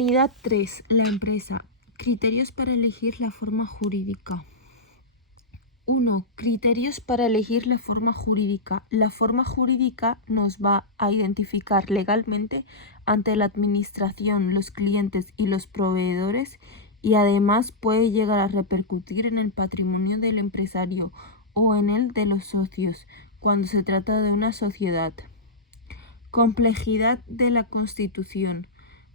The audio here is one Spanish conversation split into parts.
Unidad 3. La empresa. Criterios para elegir la forma jurídica. 1. Criterios para elegir la forma jurídica. La forma jurídica nos va a identificar legalmente ante la administración, los clientes y los proveedores, y además puede llegar a repercutir en el patrimonio del empresario o en el de los socios cuando se trata de una sociedad. Complejidad de la Constitución.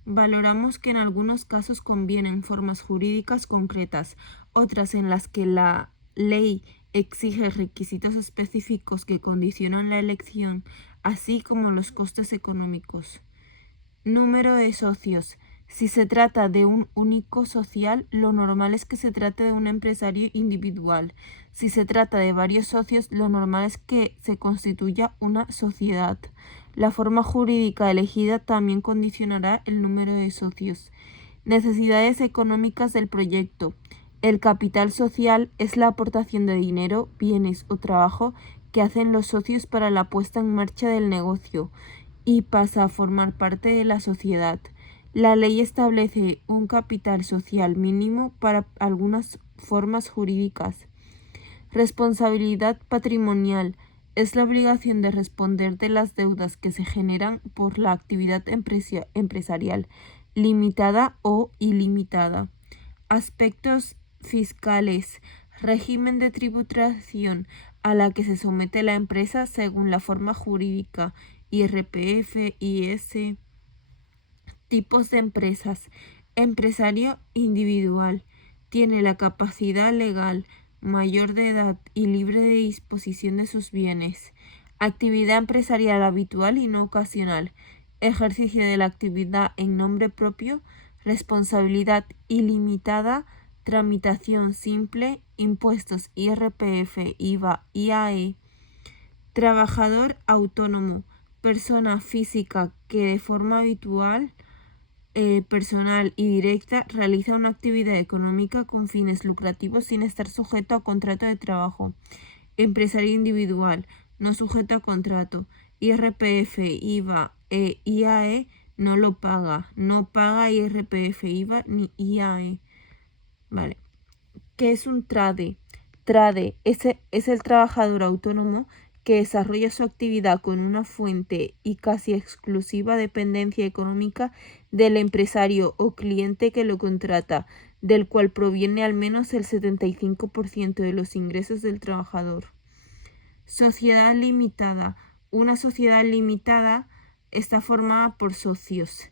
Valoramos que en algunos casos convienen formas jurídicas concretas, otras en las que la ley exige requisitos específicos que condicionan la elección, así como los costes económicos. Número de socios. Si se trata de un único social, lo normal es que se trate de un empresario individual. Si se trata de varios socios, lo normal es que se constituya una sociedad. La forma jurídica elegida también condicionará el número de socios. Necesidades económicas del proyecto. El capital social es la aportación de dinero, bienes o trabajo que hacen los socios para la puesta en marcha del negocio y pasa a formar parte de la sociedad. La ley establece un capital social mínimo para algunas formas jurídicas. Responsabilidad patrimonial es la obligación de responder de las deudas que se generan por la actividad empresarial, limitada o ilimitada. Aspectos fiscales. Régimen de tributación a la que se somete la empresa según la forma jurídica, IRPF, IS. Tipos de empresas. Empresario individual. Tiene la capacidad legal, mayor de edad y libre de disposición de sus bienes. Actividad empresarial habitual y no ocasional. Ejercicio de la actividad en nombre propio. Responsabilidad ilimitada. Tramitación simple. Impuestos IRPF, IVA, IAE. Trabajador autónomo. Persona física que de forma habitual, personal y directa realiza una actividad económica con fines lucrativos sin estar sujeto a contrato de trabajo. Empresario individual, no sujeto a contrato. IRPF, IVA e IAE no lo paga. No paga IRPF, IVA ni IAE. Vale. ¿Qué es un trade? Trade es el trabajador autónomo que desarrolla su actividad con una fuente y casi exclusiva dependencia económica del empresario o cliente que lo contrata, del cual proviene al menos el 75% de los ingresos del trabajador. Sociedad limitada. Una sociedad limitada está formada por socios.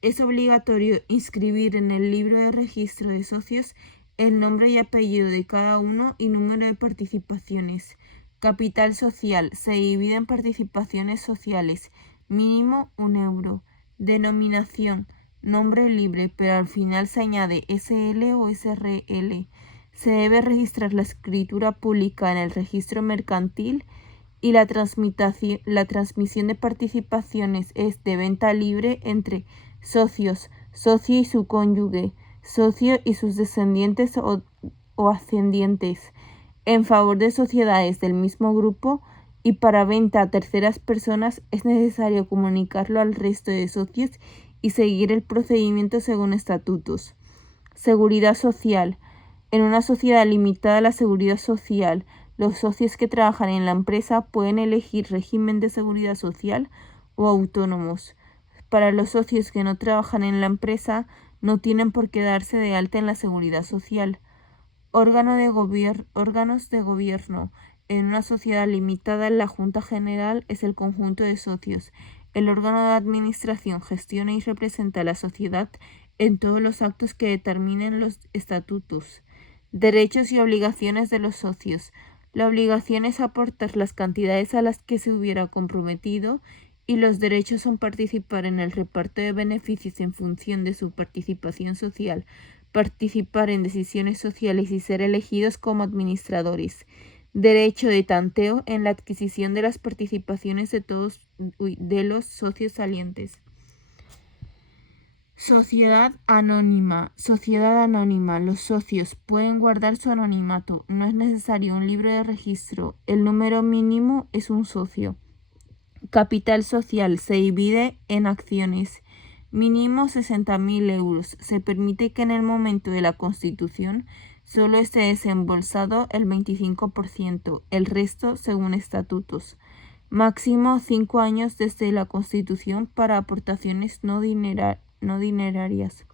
Es obligatorio inscribir en el libro de registro de socios el nombre y apellido de cada uno y número de participaciones. Capital social. Se divide en participaciones sociales. Mínimo 1 euro. Denominación. Nombre libre, pero al final se añade SL o SRL. Se debe registrar la escritura pública en el registro mercantil y la transmisión de participaciones es de venta libre entre socios, socio y su cónyuge, socio y sus descendientes o ascendientes, en favor de sociedades del mismo grupo, y para venta a terceras personas es necesario comunicarlo al resto de socios y seguir el procedimiento según estatutos. Seguridad social. En una sociedad limitada a la seguridad social, los socios que trabajan en la empresa pueden elegir régimen de seguridad social o autónomos. Para los socios que no trabajan en la empresa, no tienen por qué darse de alta en la seguridad social. Órganos de gobierno. En una sociedad limitada, la Junta General es el conjunto de socios. El órgano de administración gestiona y representa a la sociedad en todos los actos que determinen los estatutos. Derechos y obligaciones de los socios. La obligación es aportar las cantidades a las que se hubiera comprometido y los derechos son participar en el reparto de beneficios en función de su participación social, participar en decisiones sociales y ser elegidos como administradores. Derecho de tanteo en la adquisición de las participaciones de los socios salientes. Sociedad anónima. Sociedad anónima. Los socios pueden guardar su anonimato. No es necesario un libro de registro. El número mínimo es un socio. Capital social. Se divide en acciones. Mínimo 60.000 euros. Se permite que en el momento de la constitución solo esté desembolsado el 25%, el resto según estatutos. Máximo 5 años desde la constitución para aportaciones no dinerarias.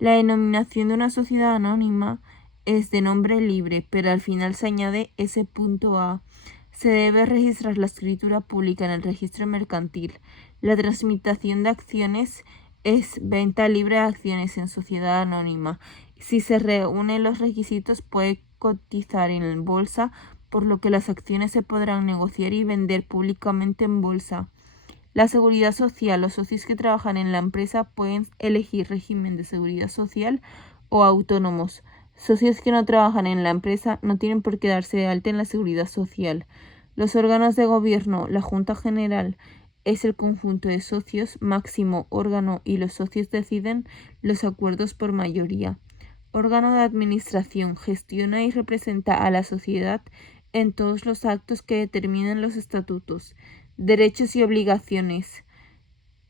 La denominación de una sociedad anónima es de nombre libre, pero al final se añade ese punto A. Se debe registrar la escritura pública en el registro mercantil. La transmisión de acciones es venta libre de acciones en sociedad anónima. Si se reúnen los requisitos, puede cotizar en bolsa, por lo que las acciones se podrán negociar y vender públicamente en bolsa. La seguridad social. Los socios que trabajan en la empresa pueden elegir régimen de seguridad social o autónomos. Socios que no trabajan en la empresa no tienen por qué darse de alta en la seguridad social. Los órganos de gobierno. La Junta General es el conjunto de socios, máximo órgano, y los socios deciden los acuerdos por mayoría. Órgano de administración. Gestiona y representa a la sociedad en todos los actos que determinan los estatutos. Derechos y obligaciones.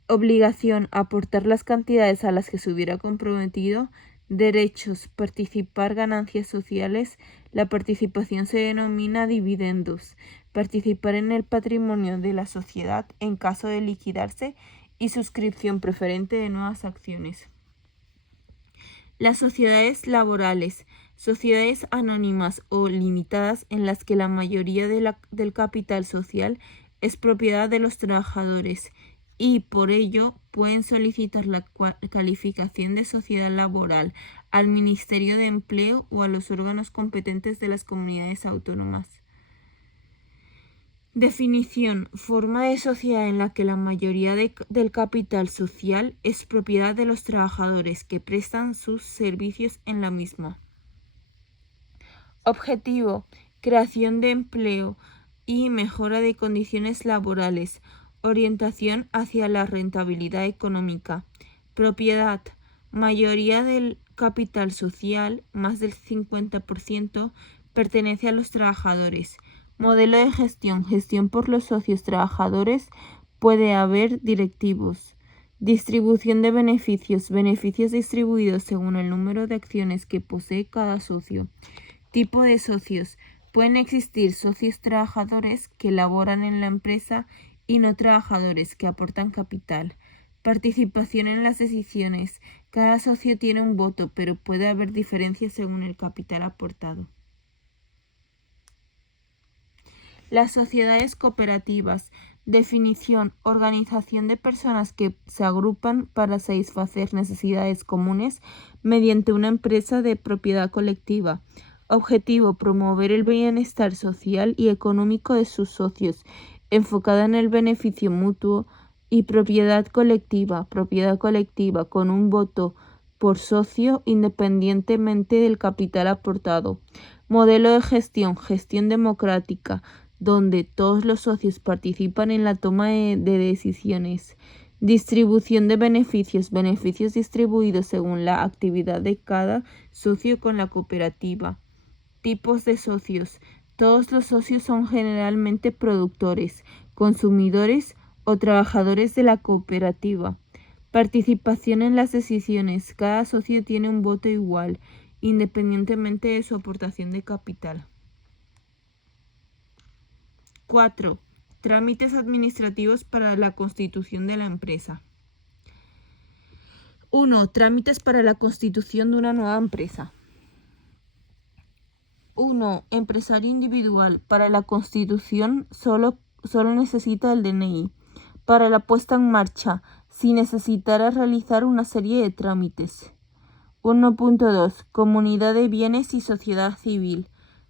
Obligación: aportar las cantidades a las que se hubiera comprometido. Derechos: participar ganancias sociales. La participación se denomina dividendos. Participar en el patrimonio de la sociedad en caso de liquidarse y suscripción preferente de nuevas acciones. Las sociedades laborales. Sociedades anónimas o limitadas en las que la mayoría del capital social es propiedad de los trabajadores y por ello pueden solicitar la calificación de sociedad laboral al Ministerio de Empleo o a los órganos competentes de las comunidades autónomas. Definición: forma de sociedad en la que la mayoría del capital social es propiedad de los trabajadores que prestan sus servicios en la misma. Objetivo: creación de empleo y mejora de condiciones laborales. Orientación hacia la rentabilidad económica. Propiedad: mayoría del capital social, más del 50%, pertenece a los trabajadores. Modelo de gestión: gestión por los socios trabajadores, puede haber directivos. Distribución de beneficios: beneficios distribuidos según el número de acciones que posee cada socio. Tipo de socios: pueden existir socios trabajadores que laboran en la empresa y no trabajadores que aportan capital. Participación en las decisiones: cada socio tiene un voto, pero puede haber diferencias según el capital aportado. Las sociedades cooperativas. Definición: organización de personas que se agrupan para satisfacer necesidades comunes mediante una empresa de propiedad colectiva. Objetivo: promover el bienestar social y económico de sus socios, enfocada en el beneficio mutuo. Y propiedad colectiva con un voto por socio independientemente del capital aportado. Modelo de gestión: gestión democrática, donde todos los socios participan en la toma de decisiones. Distribución de beneficios: beneficios distribuidos según la actividad de cada socio con la cooperativa. Tipos de socios: todos los socios son generalmente productores, consumidores o trabajadores de la cooperativa. Participación en las decisiones: cada socio tiene un voto igual, independientemente de su aportación de capital. 4. Trámites administrativos para la constitución de la empresa. 1. Trámites para la constitución de una nueva empresa. 1. Empresario individual. Para la constitución solo necesita el DNI. Para la puesta en marcha, si necesitara realizar una serie de trámites. 1.2. Comunidad de bienes y sociedad civil.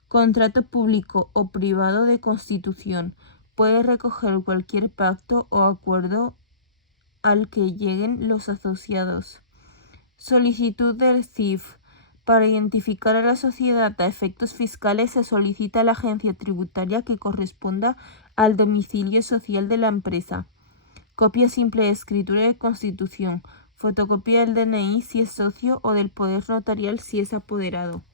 Contrato público o privado de constitución. Puede recoger cualquier pacto o acuerdo al que lleguen los asociados. Solicitud del CIF. Para identificar a la sociedad a efectos fiscales se solicita a la agencia tributaria que corresponda al domicilio social de la empresa. Copia simple de escritura de constitución. Fotocopia del DNI si es socio o del poder notarial si es apoderado.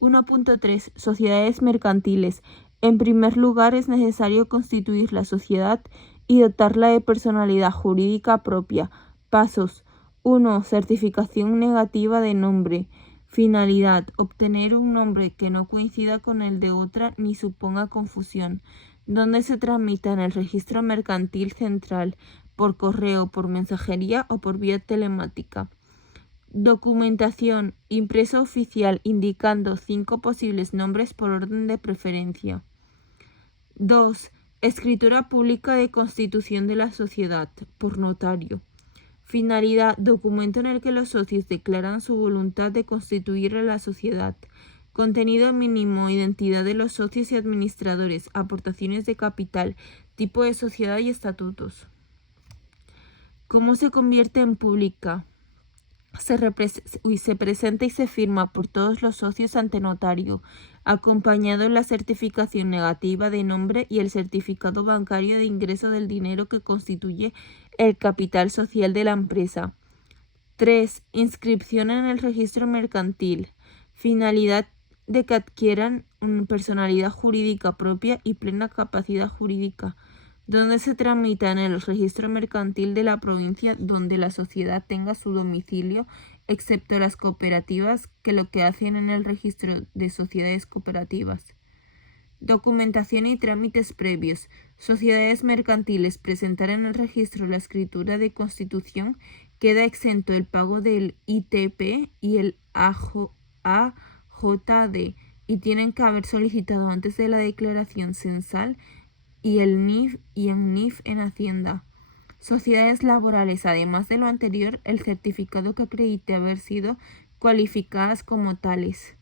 1.3. Sociedades mercantiles. En primer lugar, es necesario constituir la sociedad y dotarla de personalidad jurídica propia Pasos. 1. Certificación negativa de nombre. Finalidad. Obtener un nombre que no coincida con el de otra ni suponga confusión. Donde se tramita en el registro mercantil central, por correo, por mensajería o por vía telemática. Documentación. Impreso oficial indicando 5 posibles nombres por orden de preferencia. 2. Escritura pública de constitución de la sociedad, por notario. Finalidad. Documento en el que los socios declaran su voluntad de constituir a la sociedad. Contenido mínimo, identidad de los socios y administradores, aportaciones de capital, tipo de sociedad y estatutos. ¿Cómo se convierte en pública? Se presenta y se firma por todos los socios ante notario, acompañado de la certificación negativa de nombre y el certificado bancario de ingreso del dinero que constituye el capital social de la empresa. 3. Inscripción en el registro mercantil. Finalidad de que adquieran una personalidad jurídica propia y plena capacidad jurídica, donde se tramita en el registro mercantil de la provincia donde la sociedad tenga su domicilio, excepto las cooperativas que lo que hacen en el registro de sociedades cooperativas. Documentación y trámites previos. Sociedades mercantiles presentar en el registro la escritura de constitución, queda exento el pago del ITP y el AJD y tienen que haber solicitado antes de la declaración censal y el NIF y el NIF en Hacienda. Sociedades laborales, además de lo anterior, el certificado que acredite haber sido cualificadas como tales.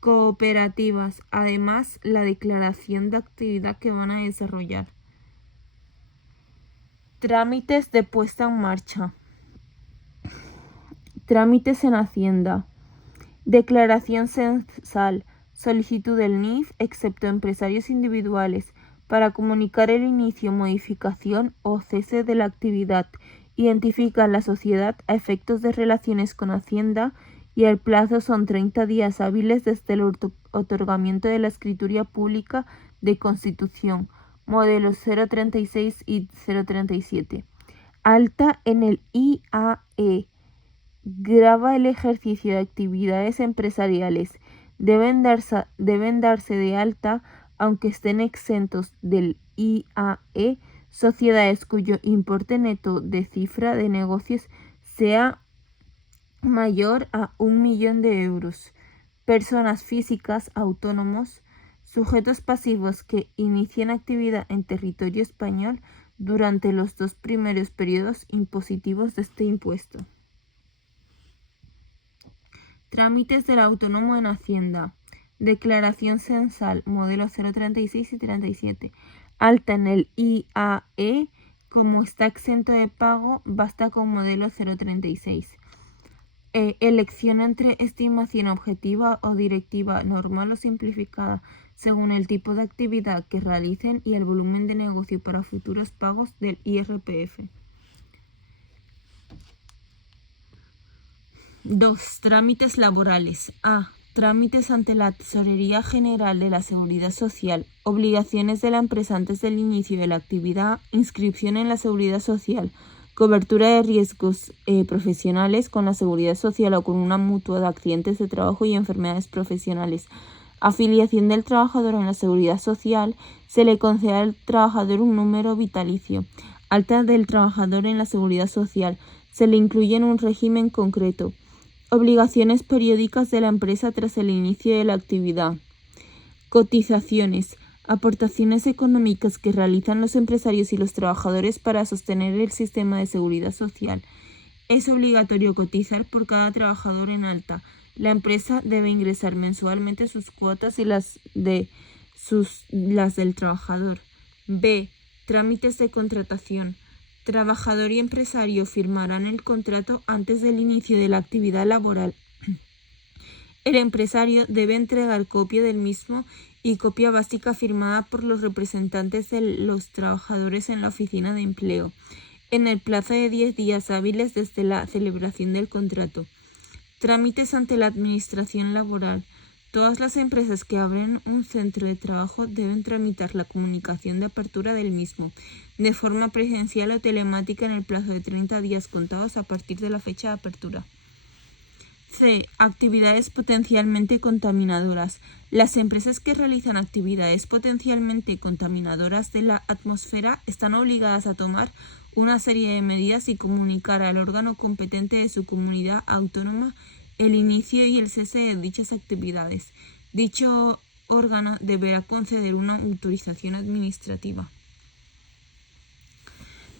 Cooperativas, además la declaración de actividad que van a desarrollar. Trámites de puesta en marcha. Trámites en Hacienda. Declaración censal. Solicitud del NIF, excepto empresarios individuales, para comunicar el inicio, modificación o cese de la actividad. Identifica la sociedad a efectos de relaciones con Hacienda y el plazo son 30 días hábiles desde el otorgamiento de la escritura pública de constitución, modelos 036 y 037. Alta en el IAE. Grava el ejercicio de actividades empresariales. Deben darse de alta, aunque estén exentos del IAE, sociedades cuyo importe neto de cifra de negocios sea mayor a 1 millón de euros. Personas físicas, autónomos, sujetos pasivos que inicien actividad en territorio español durante los 2 primeros periodos impositivos de este impuesto. Trámites del autónomo en Hacienda. Declaración censal, modelo 036 y 37. Alta en el IAE, como está exento de pago, basta con modelo 036. Elección entre estimación objetiva o directiva, normal o simplificada, según el tipo de actividad que realicen y el volumen de negocio para futuros pagos del IRPF. 2. Trámites laborales. A. Trámites ante la Tesorería General de la Seguridad Social. Obligaciones de la empresa antes del inicio de la actividad. Inscripción en la Seguridad Social. Cobertura de riesgos profesionales con la Seguridad Social o con una mutua de accidentes de trabajo y enfermedades profesionales. Afiliación del trabajador en la Seguridad Social. Se le concede al trabajador un número vitalicio. Alta del trabajador en la Seguridad Social. Se le incluye en un régimen concreto. Obligaciones periódicas de la empresa tras el inicio de la actividad. Cotizaciones. Aportaciones económicas que realizan los empresarios y los trabajadores para sostener el sistema de seguridad social. Es obligatorio cotizar por cada trabajador en alta. La empresa debe ingresar mensualmente sus cuotas y las del trabajador. B. Trámites de contratación. Trabajador y empresario firmarán el contrato antes del inicio de la actividad laboral. El empresario debe entregar copia del mismo y copia básica firmada por los representantes de los trabajadores en la oficina de empleo, en el plazo de 10 días hábiles desde la celebración del contrato. Trámites ante la Administración Laboral. Todas las empresas que abren un centro de trabajo deben tramitar la comunicación de apertura del mismo. de forma presencial o telemática en el plazo de 30 días contados a partir de la fecha de apertura. C. Actividades potencialmente contaminadoras. Las empresas que realizan actividades potencialmente contaminadoras de la atmósfera están obligadas a tomar una serie de medidas y comunicar al órgano competente de su comunidad autónoma el inicio y el cese de dichas actividades. Dicho órgano deberá conceder una autorización administrativa.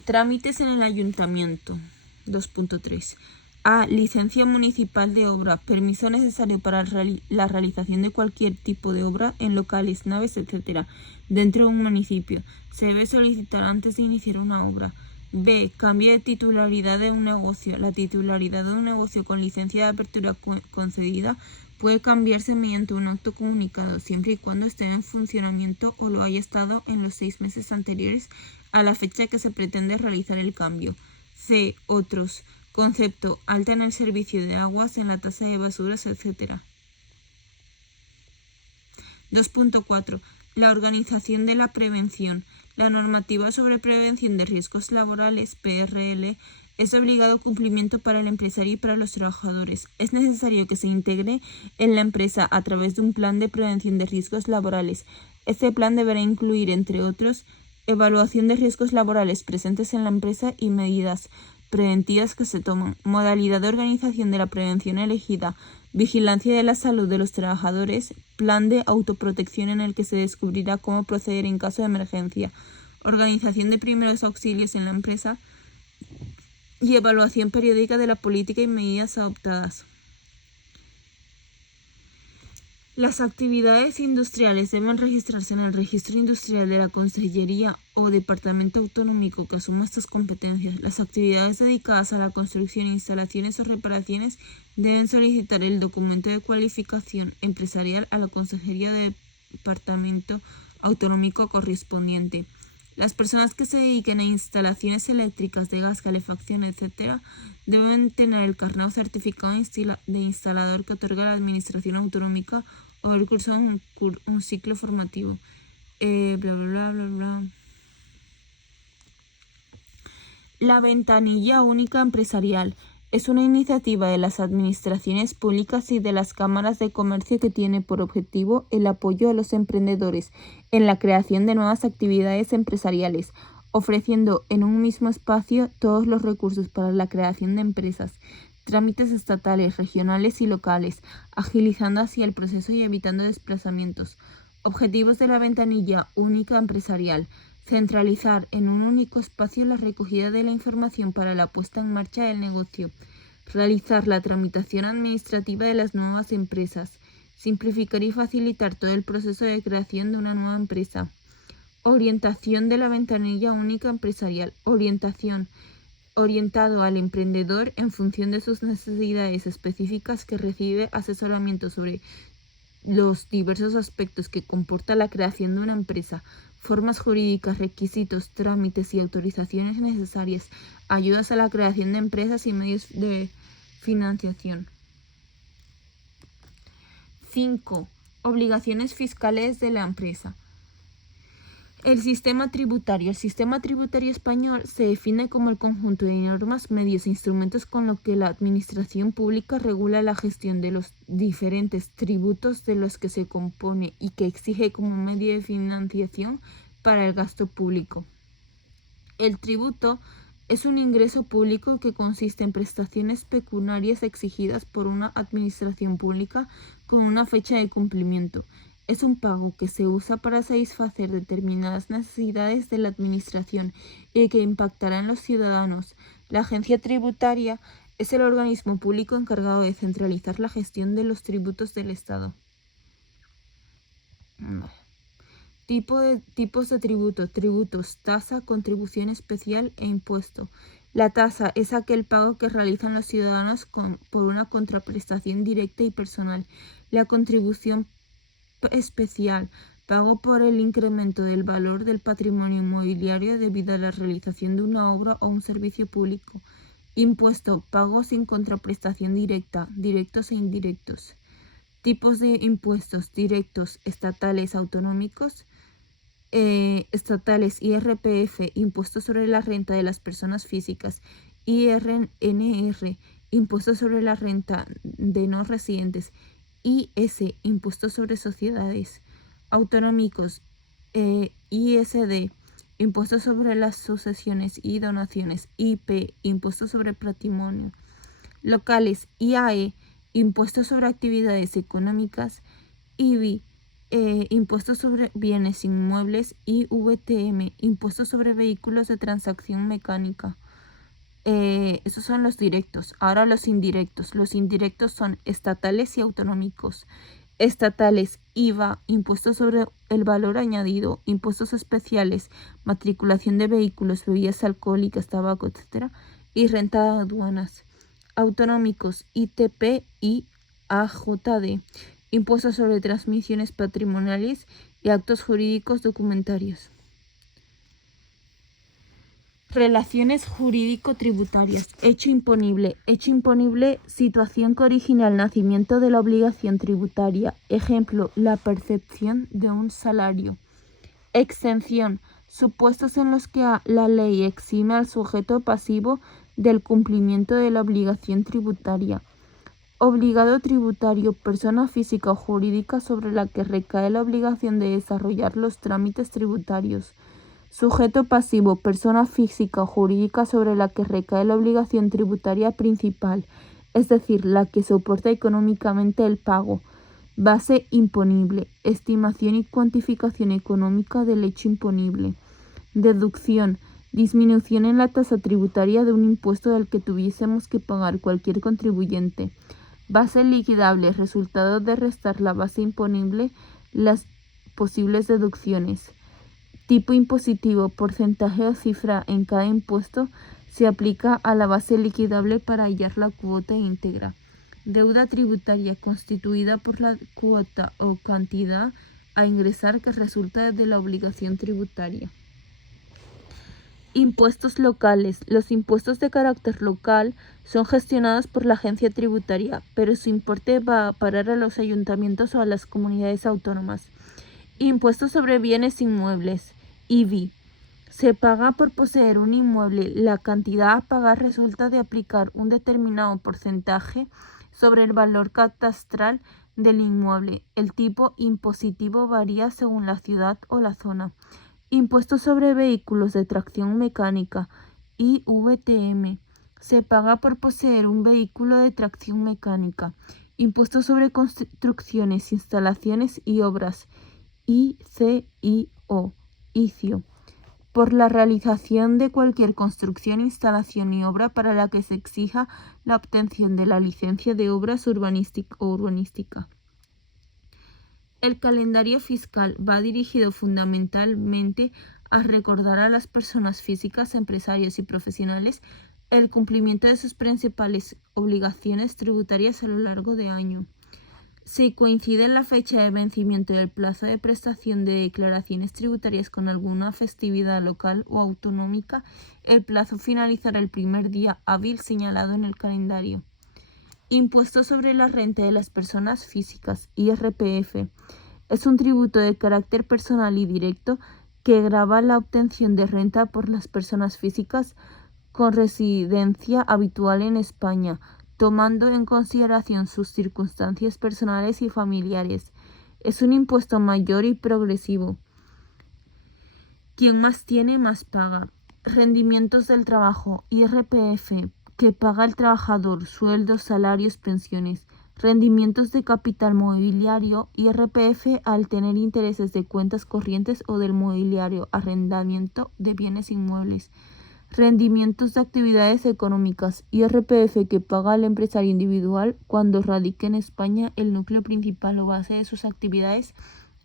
Trámites en el ayuntamiento. 2.3. A. Licencia municipal de obra. Permiso necesario para la realización de cualquier tipo de obra en locales, naves, etc. dentro de un municipio. Se debe solicitar antes de iniciar una obra. B. Cambio de titularidad de un negocio. La titularidad de un negocio con licencia de apertura concedida puede cambiarse mediante un acto comunicado, siempre y cuando esté en funcionamiento o lo haya estado en los 6 meses anteriores a la fecha que se pretende realizar el cambio. C. Otros. Concepto: alta en el servicio de aguas, en la tasa de basuras, etc. 2.4. La organización de la prevención. La normativa sobre prevención de riesgos laborales, PRL, es obligado cumplimiento para el empresario y para los trabajadores. Es necesario que se integre en la empresa a través de un plan de prevención de riesgos laborales. Este plan deberá incluir, entre otros, evaluación de riesgos laborales presentes en la empresa y medidas preventivas que se toman, modalidad de organización de la prevención elegida, vigilancia de la salud de los trabajadores, plan de autoprotección en el que se descubrirá cómo proceder en caso de emergencia, organización de primeros auxilios en la empresa y evaluación periódica de la política y medidas adoptadas. Las actividades industriales deben registrarse en el registro industrial de la Consellería o Departamento Autonómico que asuma estas competencias. Las actividades dedicadas a la construcción, instalaciones o reparaciones deben solicitar el documento de cualificación empresarial a la Consejería de Departamento Autonómico correspondiente. Las personas que se dediquen a instalaciones eléctricas, de gas, calefacción, etc., deben tener el carnet o certificado de instalador que otorga la Administración Autonómica o haber cursado un ciclo formativo. La ventanilla única empresarial es una iniciativa de las administraciones públicas y de las cámaras de comercio que tiene por objetivo el apoyo a los emprendedores en la creación de nuevas actividades empresariales, ofreciendo en un mismo espacio todos los recursos para la creación de empresas, trámites estatales, regionales y locales, agilizando así el proceso y evitando desplazamientos. Objetivos de la ventanilla única empresarial: centralizar en un único espacio la recogida de la información para la puesta en marcha del negocio, realizar la tramitación administrativa de las nuevas empresas, simplificar y facilitar todo el proceso de creación de una nueva empresa. Orientación de la ventanilla única empresarial. Orientado al emprendedor en función de sus necesidades específicas, que recibe asesoramiento sobre los diversos aspectos que comporta la creación de una empresa, formas jurídicas, requisitos, trámites y autorizaciones necesarias, ayudas a la creación de empresas y medios de financiación. 5. Obligaciones fiscales de la empresa. El sistema tributario. El sistema tributario español se define como el conjunto de normas, medios e instrumentos con los que la administración pública regula la gestión de los diferentes tributos de los que se compone y que exige como medio de financiación para el gasto público. El tributo es un ingreso público que consiste en prestaciones pecuniarias exigidas por una administración pública con una fecha de cumplimiento. Es un pago que se usa para satisfacer determinadas necesidades de la administración y que impactará en los ciudadanos. La agencia tributaria es el organismo público encargado de centralizar la gestión de los tributos del Estado. Tipos de tributo: tributos, tasa, contribución especial e impuesto. La tasa es aquel pago que realizan los ciudadanos por una contraprestación directa y personal. La contribución especial, pago por el incremento del valor del patrimonio inmobiliario debido a la realización de una obra o un servicio público. Impuesto, pago sin contraprestación directa, directos e indirectos. Tipos de impuestos: directos, estatales, autonómicos, estatales, IRPF, impuesto sobre la renta de las personas físicas, IRNR, impuesto sobre la renta de no residentes, IS, impuesto sobre sociedades, autonómicos, ISD, impuesto sobre las sucesiones y donaciones, IP, impuesto sobre patrimonio, locales, IAE, impuesto sobre actividades económicas, IBI, impuestos sobre bienes inmuebles, y VTM, impuestos sobre vehículos de transacción mecánica. Esos son los directos. Ahora los indirectos. Los indirectos son estatales y autonómicos. Estatales, IVA, impuestos sobre el valor añadido, impuestos especiales, matriculación de vehículos, bebidas alcohólicas, tabaco, etc. Y renta de aduanas. Autonómicos, ITP y AJD, impuestos sobre transmisiones patrimoniales y actos jurídicos documentarios. Relaciones jurídico-tributarias. Hecho imponible. Hecho imponible, situación que origina el nacimiento de la obligación tributaria. Ejemplo, la percepción de un salario. Exención. Supuestos en los que la ley exime al sujeto pasivo del cumplimiento de la obligación tributaria. Obligado tributario, persona física o jurídica sobre la que recae la obligación de desarrollar los trámites tributarios. Sujeto pasivo, persona física o jurídica sobre la que recae la obligación tributaria principal, es decir, la que soporta económicamente el pago. Base imponible, estimación y cuantificación económica del hecho imponible. Deducción, disminución en la tasa tributaria de un impuesto del que tuviésemos que pagar cualquier contribuyente. Base liquidable, resultado de restar la base imponible las posibles deducciones. Tipo impositivo, porcentaje o cifra en cada impuesto se aplica a la base liquidable para hallar la cuota íntegra. Deuda tributaria, constituida por la cuota o cantidad a ingresar que resulta de la obligación tributaria. Impuestos locales. Los impuestos de carácter local son gestionados por la agencia tributaria, pero su importe va a parar a los ayuntamientos o a las comunidades autónomas. Impuestos sobre bienes inmuebles, IBI. Se paga por poseer un inmueble. La cantidad a pagar resulta de aplicar un determinado porcentaje sobre el valor catastral del inmueble. El tipo impositivo varía según la ciudad o la zona. Impuestos sobre vehículos de tracción mecánica, IVTM. Se paga por poseer un vehículo de tracción mecánica. Impuestos sobre construcciones, instalaciones y obras, ICIO, por la realización de cualquier construcción, instalación y obra para la que se exija la obtención de la licencia de obras urbanística. El calendario fiscal va dirigido fundamentalmente a recordar a las personas físicas, empresarios y profesionales el cumplimiento de sus principales obligaciones tributarias a lo largo del año. Si coincide la fecha de vencimiento del plazo de prestación de declaraciones tributarias con alguna festividad local o autonómica, el plazo finalizará el primer día hábil señalado en el calendario. Impuesto sobre la renta de las personas físicas, IRPF. Es un tributo de carácter personal y directo que grava la obtención de renta por las personas físicas con residencia habitual en España, tomando en consideración sus circunstancias personales y familiares. Es un impuesto mayor y progresivo. Quien más tiene, más paga. Rendimientos del trabajo, IRPF, que paga el trabajador, sueldos, salarios, pensiones. Rendimientos de capital mobiliario, IRPF al tener intereses de cuentas corrientes o del mobiliario, arrendamiento de bienes inmuebles. Rendimientos de actividades económicas, IRPF que paga el empresario individual cuando radique en España el núcleo principal o base de sus actividades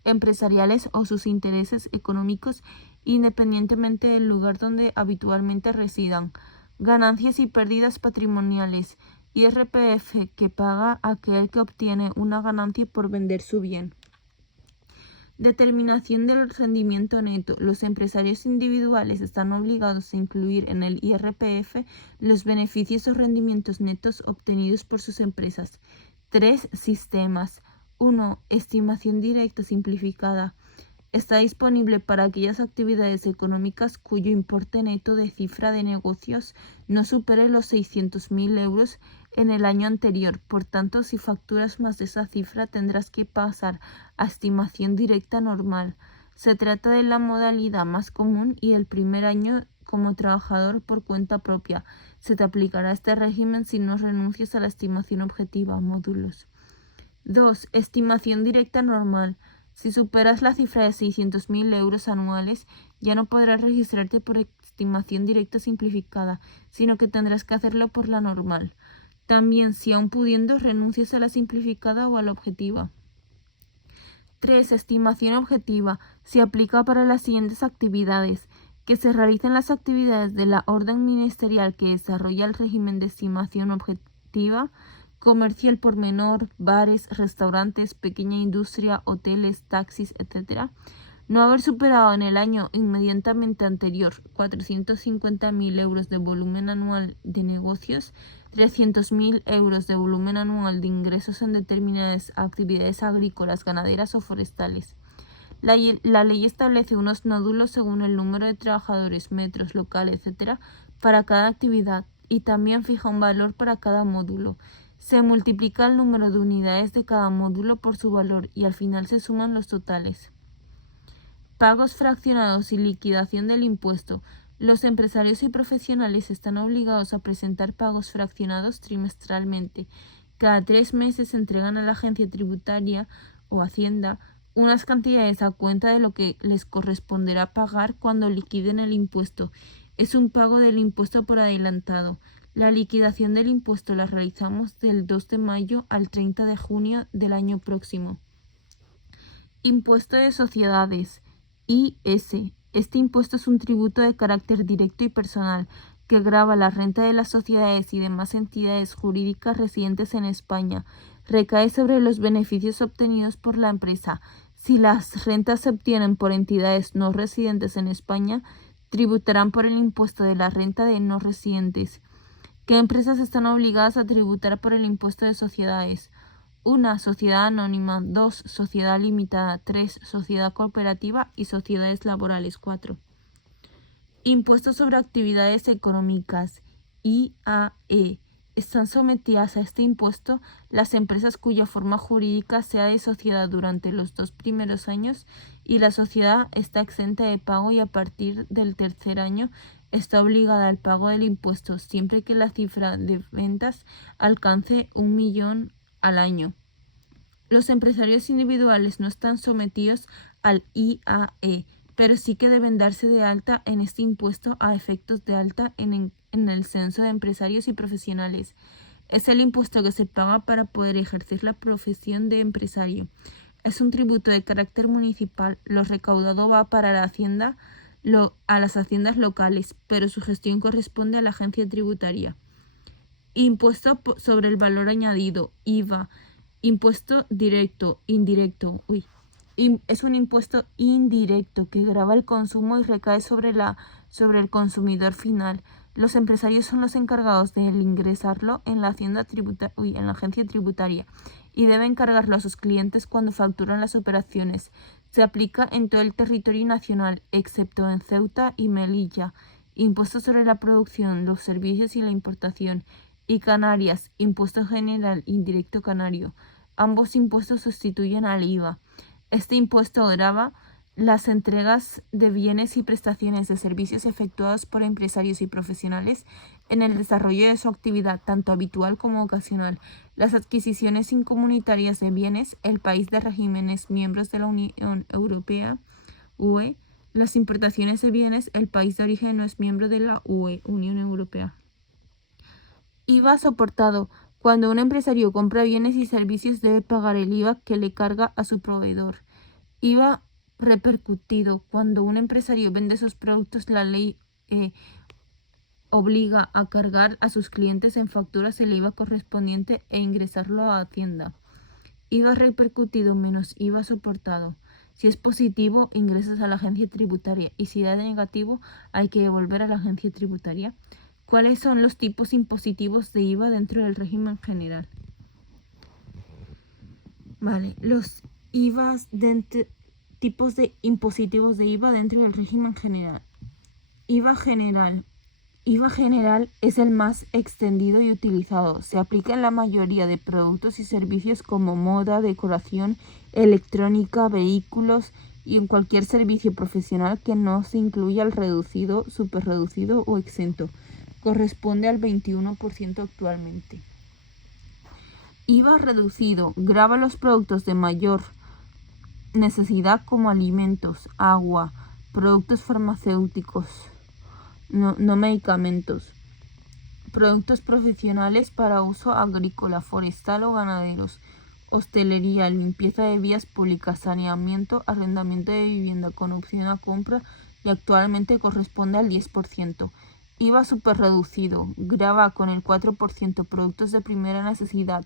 empresariales o sus intereses económicos independientemente del lugar donde habitualmente residan. Ganancias y pérdidas patrimoniales, IRPF que paga aquel que obtiene una ganancia por vender su bien. Determinación del rendimiento neto. Los empresarios individuales están obligados a incluir en el IRPF los beneficios o rendimientos netos obtenidos por sus empresas. 3 sistemas. 1. Estimación directa simplificada. Está disponible para aquellas actividades económicas cuyo importe neto de cifra de negocios no supere los 600.000 euros en el año anterior. Por tanto, si facturas más de esa cifra, tendrás que pasar a estimación directa normal. Se trata de la modalidad más común y el primer año como trabajador por cuenta propia. Se te aplicará este régimen si no renuncias a la estimación objetiva, módulos. 2. Estimación directa normal. Si superas la cifra de 600.000 euros anuales, ya no podrás registrarte por estimación directa simplificada, sino que tendrás que hacerlo por la normal. También, si aún pudiendo, renuncias a la simplificada o a la objetiva. 3. Estimación objetiva. Se aplica para las siguientes actividades. Que se realicen las actividades de la orden ministerial que desarrolla el régimen de estimación objetiva, comercio al por menor, bares, restaurantes, pequeña industria, hoteles, taxis, etc. No haber superado en el año inmediatamente anterior 450.000 euros de volumen anual de negocios, 300.000 euros de volumen anual de ingresos en determinadas actividades agrícolas, ganaderas o forestales. La ley establece unos nódulos según el número de trabajadores, metros, locales, etc. para cada actividad y también fija un valor para cada módulo. Se multiplica el número de unidades de cada módulo por su valor y al final se suman los totales. Pagos fraccionados y liquidación del impuesto. Los empresarios y profesionales están obligados a presentar pagos fraccionados trimestralmente. Cada 3 meses se entregan a la agencia tributaria o Hacienda unas cantidades a cuenta de lo que les corresponderá pagar cuando liquiden el impuesto. Es un pago del impuesto por adelantado. La liquidación del impuesto la realizamos del 2 de mayo al 30 de junio del año próximo. Impuesto de sociedades. IS. Este impuesto es un tributo de carácter directo y personal que grava la renta de las sociedades y demás entidades jurídicas residentes en España. Recae sobre los beneficios obtenidos por la empresa. Si las rentas se obtienen por entidades no residentes en España, tributarán por el impuesto de la renta de no residentes. ¿Qué empresas están obligadas a tributar por el impuesto de sociedades? 1. Sociedad anónima. 2. Sociedad limitada. 3. Sociedad cooperativa y sociedades laborales. 4. Impuestos sobre actividades económicas. IAE. Están sometidas a este impuesto las empresas cuya forma jurídica sea de sociedad durante los 2 primeros años y la sociedad está exenta de pago y a partir del tercer año está obligada al pago del impuesto siempre que la cifra de ventas alcance 1 millón al año. Los empresarios individuales no están sometidos al IAE, pero sí que deben darse de alta en este impuesto a efectos de alta en el censo de empresarios y profesionales. Es el impuesto que se paga para poder ejercer la profesión de empresario. Es un tributo de carácter municipal. Lo recaudado va para la Hacienda, a las haciendas locales, pero su gestión corresponde a la agencia tributaria. Impuesto sobre el valor añadido, IVA. Impuesto directo, indirecto. Es un impuesto indirecto que grava el consumo y recae sobre el consumidor final. Los empresarios son los encargados de ingresarlo en la agencia tributaria y deben cargarlo a sus clientes cuando facturan las operaciones. Se aplica en todo el territorio nacional, excepto en Ceuta y Melilla. Impuesto sobre la producción, los servicios y la importación. Y Canarias, impuesto general indirecto canario. Ambos impuestos sustituyen al IVA. Este impuesto grava las entregas de bienes y prestaciones de servicios efectuados por empresarios y profesionales en el desarrollo de su actividad, tanto habitual como ocasional. Las adquisiciones incomunitarias de bienes, el país de regímenes miembros de la Unión Europea, UE. Las importaciones de bienes, el país de origen no es miembro de la UE, Unión Europea. IVA soportado. Cuando un empresario compra bienes y servicios debe pagar el IVA que le carga a su proveedor. IVA repercutido. Cuando un empresario vende sus productos, la ley obliga a cargar a sus clientes en facturas el IVA correspondiente e ingresarlo a Hacienda. IVA repercutido menos IVA soportado. Si es positivo, ingresas a la agencia tributaria y si da negativo, hay que devolver a la agencia tributaria. ¿Cuáles son los tipos impositivos de IVA dentro del régimen general? Vale, los IVAs Tipos de impositivos de IVA dentro del régimen general. IVA general. IVA general es el más extendido y utilizado. Se aplica en la mayoría de productos y servicios como moda, decoración, electrónica, vehículos y en cualquier servicio profesional que no se incluya el reducido, superreducido o exento. Corresponde al 21% actualmente. IVA reducido. Grava los productos de mayor necesidad como alimentos, agua, productos farmacéuticos, no medicamentos, productos profesionales para uso agrícola, forestal o ganaderos, hostelería, limpieza de vías públicas, saneamiento, arrendamiento de vivienda con opción a compra y actualmente corresponde al 10%. IVA superreducido. Grava con el 4% productos de primera necesidad,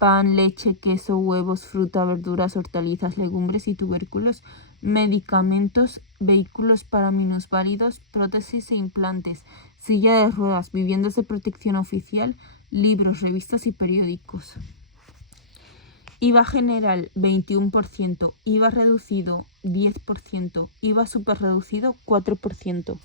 pan, leche, queso, huevos, fruta, verduras, hortalizas, legumbres y tubérculos, medicamentos, vehículos para minusválidos, prótesis e implantes, silla de ruedas, viviendas de protección oficial, libros, revistas y periódicos. IVA general 21%, IVA reducido 10%, IVA superreducido 4%.